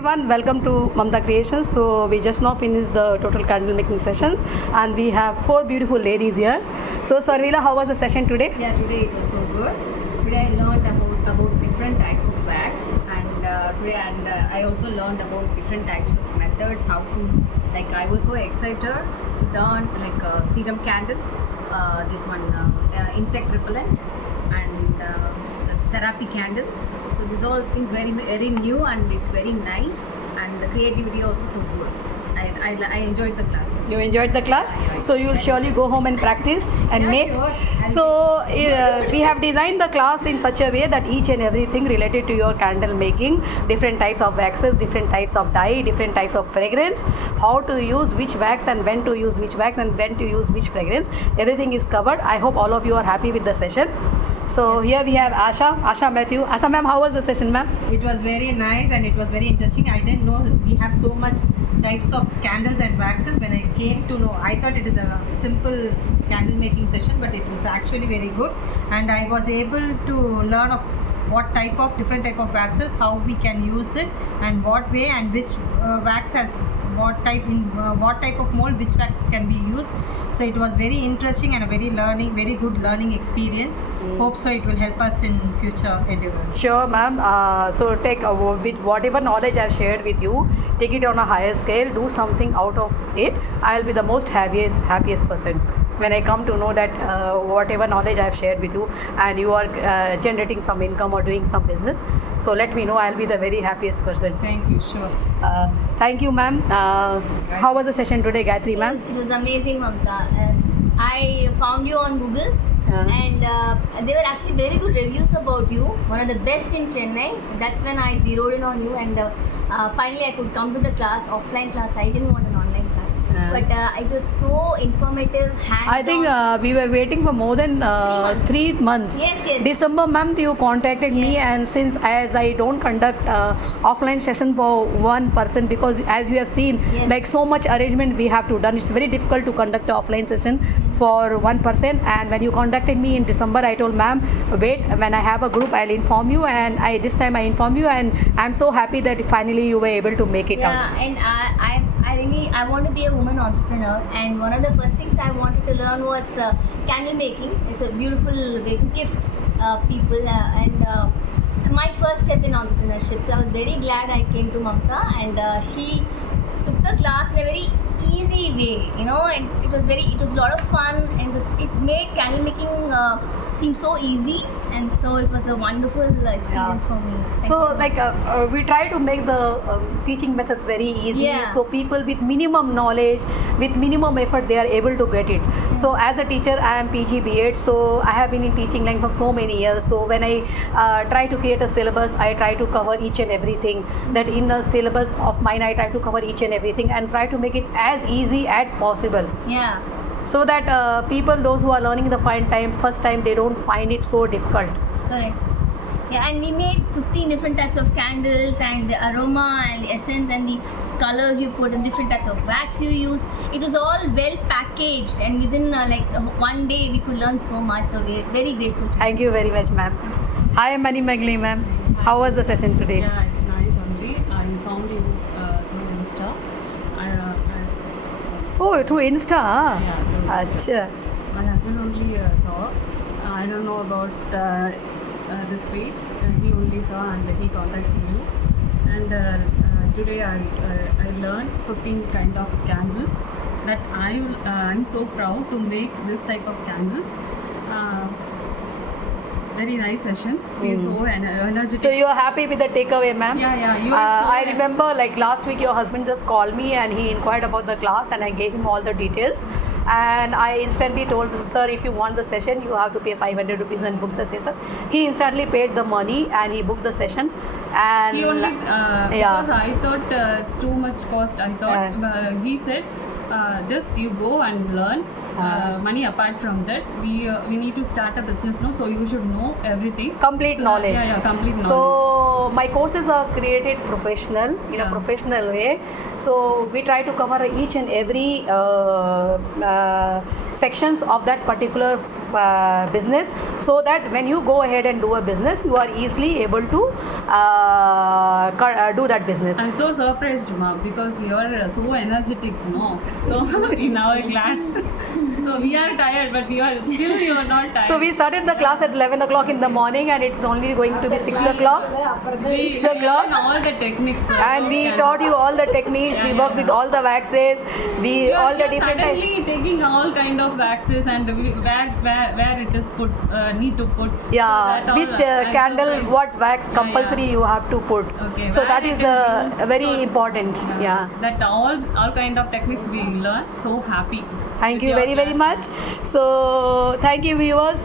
Everyone, welcome to Mamta Creations. So we just now finished the total candle making sessions, and we have four beautiful ladies here. So Sarvila, how was the session today? Yeah, today it was so good. Today I learned about different type of wax, and I also learned about different types of methods. How to I was so excited to learn serum candle, this one insect repellent, and the therapy candle. So these all things very new, and it's very nice, and the creativity also so good. I enjoyed the class. You enjoyed the class? So you will surely go home and practice and Yeah, make. sure. So we have designed the class in such a way that each and everything related to your candle making, different types of waxes, different types of dye, different types of fragrance, how to use which wax and when to use which wax and when to use which fragrance, everything is covered. I hope all of you are happy with the session. So here we have Asha Matthew. Asha ma'am, how was the session ma'am? It was very nice and it was very interesting. I didn't know we have so much types of candles and waxes. When I came to know, I thought it is a simple candle making session, but it was actually very good. And I was able to learn of what type of different type of waxes, how we can use it, and what way and which wax has what type of mold, which wax can be used. So it was very interesting and a very good learning experience. Hope so it will help us in future endeavors. Sure, ma'am. So take with whatever knowledge I've shared with you, take it on a higher scale. Do something out of it. I'll be the most happiest person when I come to know that whatever knowledge I've shared with you, and you are generating some income or doing some business. So let me know. I'll be the very happiest person. Thank you. Sure. Thank you, ma'am. How was the session today, Gayatri, ma'am? It was amazing, Mamta. I found you on Google, and there were actually very good reviews about you. One of the best in Chennai. That's when I zeroed in on you, and finally I could come to the class, offline class. I didn't want an online class, but it was so informative. I think we were waiting for more than 3 months. Yes. December month you contacted me, and since as I don't conduct offline session for one person, because as you have seen, Yes. like so much arrangement we have to done, it's very difficult to conduct an offline session for one person. And when you contacted me in December, I told ma'am, wait, when I have a group I'll inform you, and this time I inform you, and I'm so happy that finally you were able to make it out. Yeah, and I want to be a woman entrepreneur, and one of the first things I wanted to learn was candle making. It's a beautiful way to gift people, and my first step in entrepreneurship. So I was very glad I came to Mamta, and she took the class in a very easy way, and it was a lot of fun, and it made candle making seem so easy, and so it was a wonderful experience for me. Thank So you much. we try to make the teaching methods very easy, Yeah. so people with minimum knowledge, with minimum effort, they are able to get it. So as a teacher, I am PG B.Ed, so I have been in teaching line for so many years. So when I try to create a syllabus, I try to cover each and everything. That in the syllabus of mine, I try to cover each and everything and try to make it as easy as possible, Yeah. so that people, those who are learning the first time, they don't find it so difficult. Correct. Yeah, and we made 15 different types of candles, and the aroma and the essence and the colors you put, and different types of wax you use. It was all well packaged, and within one day we could learn so much. So we're very grateful to you. Thank you very much, ma'am. Hi, Mani Magli, ma'am. How was the session today? Yeah, it's nice only. I found you through Insta. Oh, through Insta? Yeah, through Insta. Acha. My husband only saw. I don't know about this page. He only saw and he contacted you. And today I learned 15 kind of candles that I'm so proud to make this type of candles. Very nice session. She's so energetic. So you are happy with the takeaway, ma'am? Yeah. You are so I remember like last week your husband just called me and he inquired about the class, and I gave him all the details. And I instantly told him, sir, if you want the session, you have to pay 500 rupees and book the session. He instantly paid the money and he booked the session. And He only yeah. because I thought it's too much cost. I thought he said just you go and learn. Money apart from that, we need to start a business now, so you should know everything. Complete knowledge. Yeah, complete knowledge. So my courses are created professional, in a Yeah. professional way. So we try to cover each and every sections of that particular business, so that when you go ahead and do a business, you are easily able to do that business. I'm so surprised, Ma, because you're so energetic, no? So in our class, so we are tired, but you are not tired. So we started the class at 11 o'clock in the morning, and it's only going to be 6 o'clock. we 6 o'clock. learn all the techniques. And we taught you all the techniques. We worked with all the waxes. You All the are different types. suddenly taking all kind of waxes and where it is put need to put. Yeah, so that all which I'm candle, surprised. what wax compulsory yeah. you have to put. Okay, So where that it is used, very so- important. Yeah. That all kind of techniques we learn. So happy. Thank with you your very class. much. So thank you viewers.